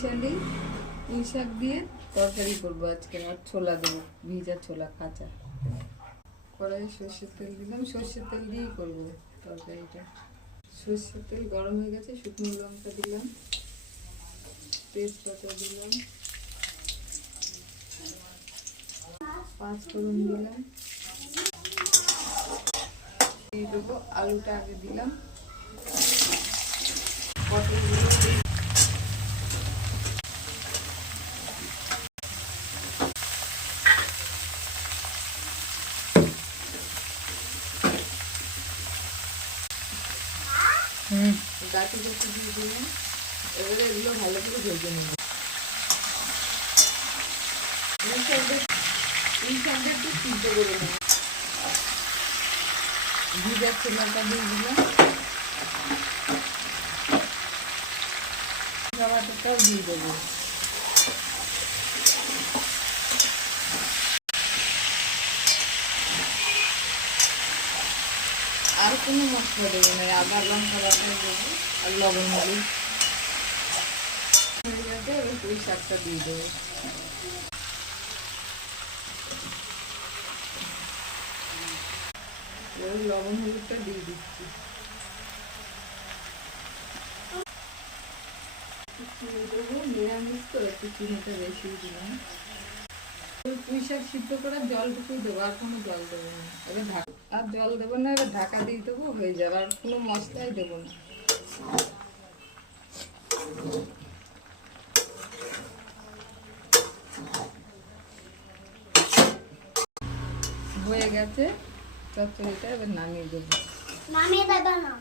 পুঁই শাক দিয়ে তরকারি করবো আজকে, আর ছোলা দেবো, ভিজা ছোলা কাঁচা। কড়াই সর্ষের তেল দিলাম, সর্ষের তেল দিয়েই করবো তরকারিটা। সর্ষের তেল গরম হয়ে গেছে, শুকনো লঙ্কা দিলাম, তেজপাতা দিলাম, পাঁচফোড়ন দিলাম, দিয়ে দেবো আলুটা আগে দিলাম, পটলগুলো গাছে গাছে দিয়ে দিলাম। এবারে এগুলো ভালো করে ভেজে নেব। এই শাকটা একটু সিদ্ধ করে নেব। ভিজা ছোলাটা দিয়ে দিলাম, টমাটোটাও দিয়ে দেবো। আর কোনো মশলা দেবো না, আদা লঙ্কা বাটা দেবো আর লবণ হলুদ হয়ে গেছে। এবার পুঁই শাকটা দিয়ে দেবো। এবার লবণ হলুদটা দিয়ে দিচ্ছি। চিনি দেবো, নিরামিষ তো একটু চিনিটা বেশি দিলাম। পুঁই শাক সিদ্ধ করার জলটুকুই দেবো, আর কোনো জল দেবো না। এবার আর জল দেবো না, এবার ঢাকা দিয়ে দেবো, হয়ে যাবে। আর কোনো মশলাই দেবো না। হয়ে গেছে চচ্চড়িটা, এবার নামিয়ে দেবো। নামিয়ে দেবে না।